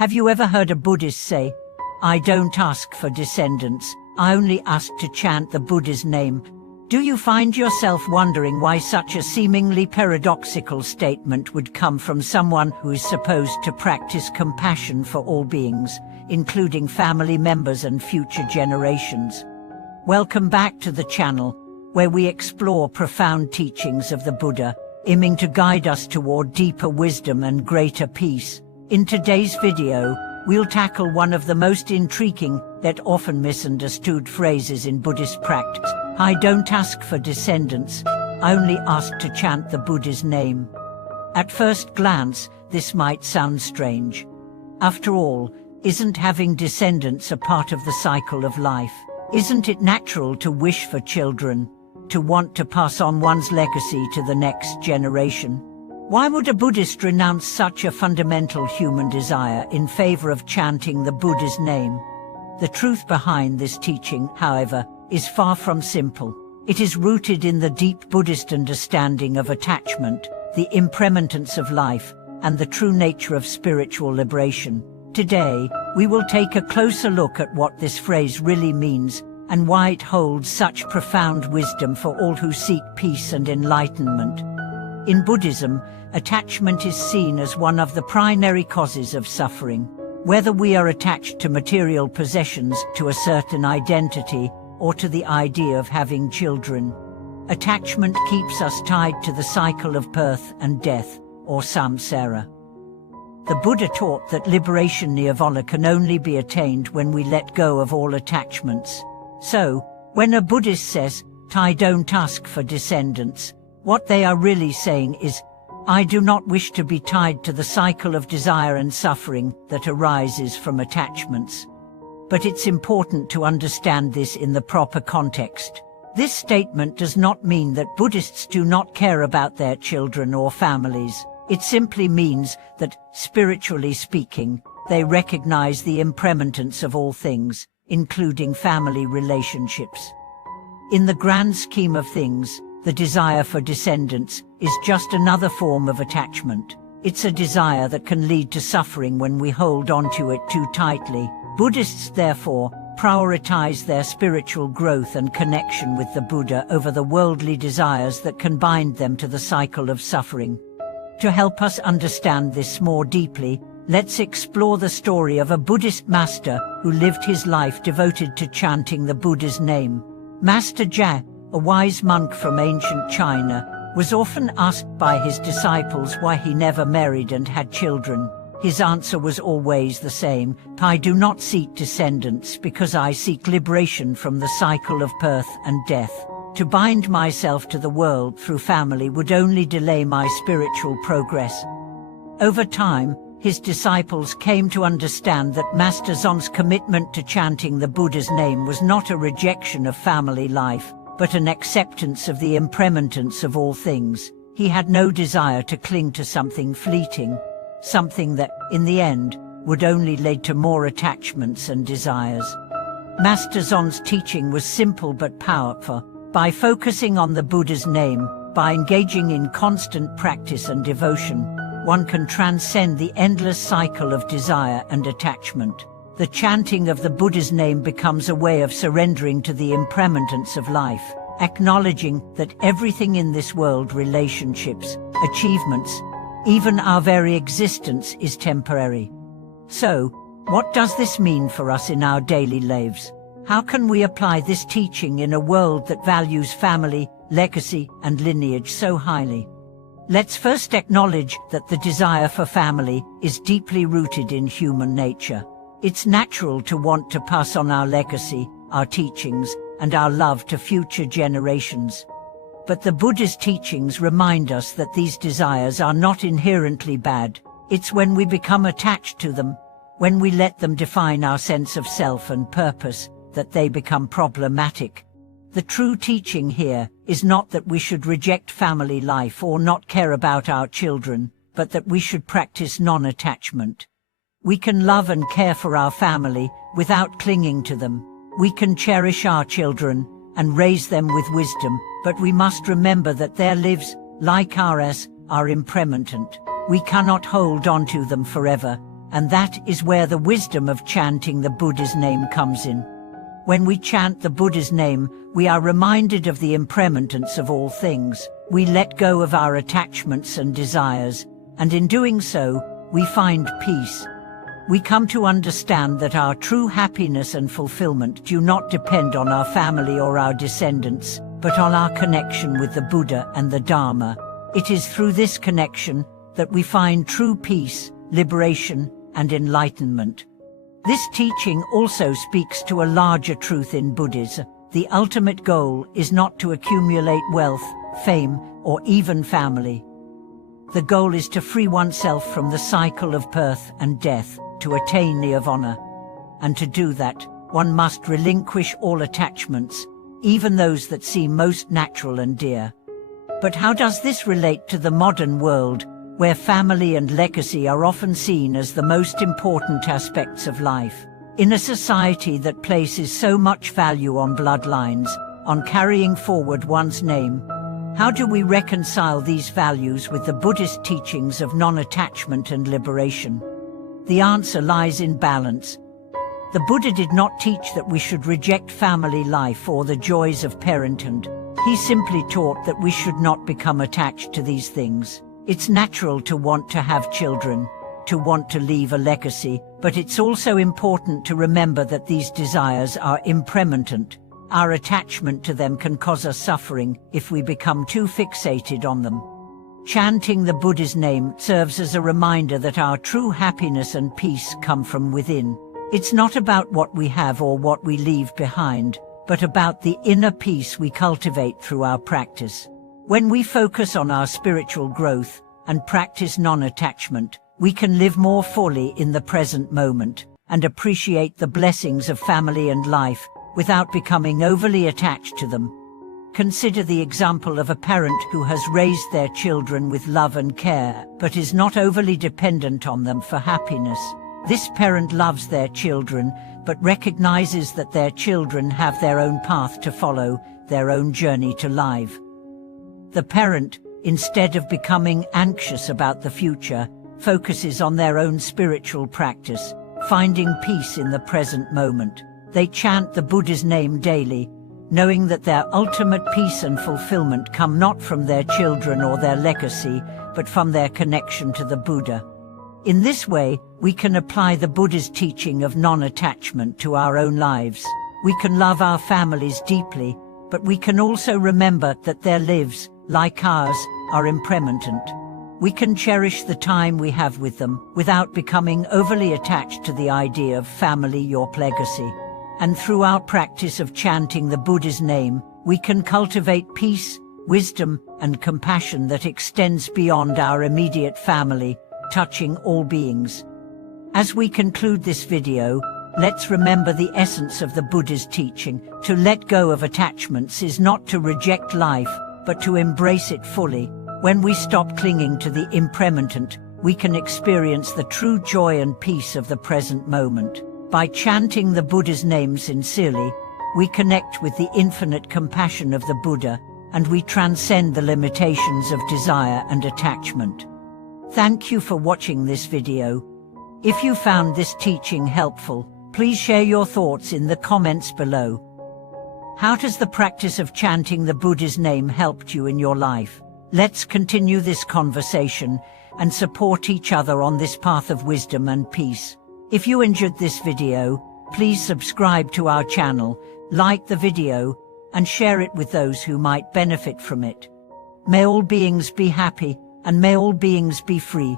Have you ever heard a Buddhist say, "I don't ask for descendants, I only ask to chant the Buddha's name"? Do you find yourself wondering why such a seemingly paradoxical statement would come from someone who is supposed to practice compassion for all beings, including family members and future generations? Welcome back to the channel, where we explore profound teachings of the Buddha, aiming to guide us toward deeper wisdom and greater peace. In today's video, we'll tackle one of the most intriguing, yet often misunderstood phrases in Buddhist practice. I don't ask for descendants, I only ask to chant the Buddha's name. At first glance, this might sound strange. After all, isn't having descendants a part of the cycle of life? Isn't it natural to wish for children, to want to pass on one's legacy to the next generation? Why would a Buddhist renounce such a fundamental human desire in favor of chanting the Buddha's name? The truth behind this teaching, however, is far from simple. It is rooted in the deep Buddhist understanding of attachment, the impermanence of life, and the true nature of spiritual liberation. Today, we will take a closer look at what this phrase really means and why it holds such profound wisdom for all who seek peace and enlightenment. In Buddhism, attachment is seen as one of the primary causes of suffering. Whether we are attached to material possessions, to a certain identity, or to the idea of having children, attachment keeps us tied to the cycle of birth and death, or samsara. The Buddha taught that liberation nirvana can only be attained when we let go of all attachments. So, when a Buddhist says, "I don't ask for descendants," what they are really saying is, "I do not wish to be tied to the cycle of desire and suffering that arises from attachments." But it's important to understand this in the proper context. This statement does not mean that Buddhists do not care about their children or families. It simply means that, spiritually speaking, they recognize the impermanence of all things, including family relationships. In the grand scheme of things, the desire for descendants is just another form of attachment. It's a desire that can lead to suffering when we hold onto it too tightly. Buddhists, therefore, prioritize their spiritual growth and connection with the Buddha over the worldly desires that can bind them to the cycle of suffering. To help us understand this more deeply, let's explore the story of a Buddhist master who lived his life devoted to chanting the Buddha's name. Master Jia, a wise monk from ancient China, was often asked by his disciples why he never married and had children. His answer was always the same: "I do not seek descendants because I seek liberation from the cycle of birth and death. To bind myself to the world through family would only delay my spiritual progress." Over time, his disciples came to understand that Master Zon's commitment to chanting the Buddha's name was not a rejection of family life, but an acceptance of the impermanence of all things. He had no desire to cling to something fleeting, something that, in the end, would only lead to more attachments and desires. Master Zon's teaching was simple but powerful. By focusing on the Buddha's name, by engaging in constant practice and devotion, one can transcend the endless cycle of desire and attachment. The chanting of the Buddha's name becomes a way of surrendering to the impermanence of life, acknowledging that everything in this world, relationships, achievements, even our very existence, is temporary. So, what does this mean for us in our daily lives? How can we apply this teaching in a world that values family, legacy, and lineage so highly? Let's first acknowledge that the desire for family is deeply rooted in human nature. It's natural to want to pass on our legacy, our teachings, and our love to future generations. But the Buddha's teachings remind us that these desires are not inherently bad. It's when we become attached to them, when we let them define our sense of self and purpose, that they become problematic. The true teaching here is not that we should reject family life or not care about our children, but that we should practice non-attachment. We can love and care for our family without clinging to them. We can cherish our children and raise them with wisdom, but we must remember that their lives, like ours, are impermanent. We cannot hold on to them forever, and that is where the wisdom of chanting the Buddha's name comes in. When we chant the Buddha's name, we are reminded of the impermanence of all things. We let go of our attachments and desires, and in doing so, we find peace. We come to understand that our true happiness and fulfillment do not depend on our family or our descendants, but on our connection with the Buddha and the Dharma. It is through this connection that we find true peace, liberation, and enlightenment. This teaching also speaks to a larger truth in Buddhism. The ultimate goal is not to accumulate wealth, fame, or even family. The goal is to free oneself from the cycle of birth and death, to attain nirvana. And to do that, one must relinquish all attachments, even those that seem most natural and dear. But how does this relate to the modern world, where family and legacy are often seen as the most important aspects of life? In a society that places so much value on bloodlines, on carrying forward one's name, how do we reconcile these values with the Buddhist teachings of non-attachment and liberation? The answer lies in balance. The Buddha did not teach that we should reject family life or the joys of parenthood. He simply taught that we should not become attached to these things. It's natural to want to have children, to want to leave a legacy, but it's also important to remember that these desires are impermanent. Our attachment to them can cause us suffering if we become too fixated on them. Chanting the Buddha's name serves as a reminder that our true happiness and peace come from within. It's not about what we have or what we leave behind, but about the inner peace we cultivate through our practice. When we focus on our spiritual growth and practice non-attachment, we can live more fully in the present moment and appreciate the blessings of family and life without becoming overly attached to them. Consider the example of a parent who has raised their children with love and care, but is not overly dependent on them for happiness. This parent loves their children, but recognizes that their children have their own path to follow, their own journey to life. The parent, instead of becoming anxious about the future, focuses on their own spiritual practice, finding peace in the present moment. They chant the Buddha's name daily, knowing that their ultimate peace and fulfillment come not from their children or their legacy, but from their connection to the Buddha. In this way, we can apply the Buddha's teaching of non-attachment to our own lives. We can love our families deeply, but we can also remember that their lives, like ours, are impermanent. We can cherish the time we have with them without becoming overly attached to the idea of family or legacy. And through our practice of chanting the Buddha's name, we can cultivate peace, wisdom, and compassion that extends beyond our immediate family, touching all beings. As we conclude this video, let's remember the essence of the Buddha's teaching. To let go of attachments is not to reject life, but to embrace it fully. When we stop clinging to the impermanent, we can experience the true joy and peace of the present moment. By chanting the Buddha's name sincerely, we connect with the infinite compassion of the Buddha, and we transcend the limitations of desire and attachment. Thank you for watching this video. If you found this teaching helpful, please share your thoughts in the comments below. How does the practice of chanting the Buddha's name helped you in your life? Let's continue this conversation and support each other on this path of wisdom and peace. If you enjoyed this video, please subscribe to our channel, like the video, and share it with those who might benefit from it. May all beings be happy, and may all beings be free.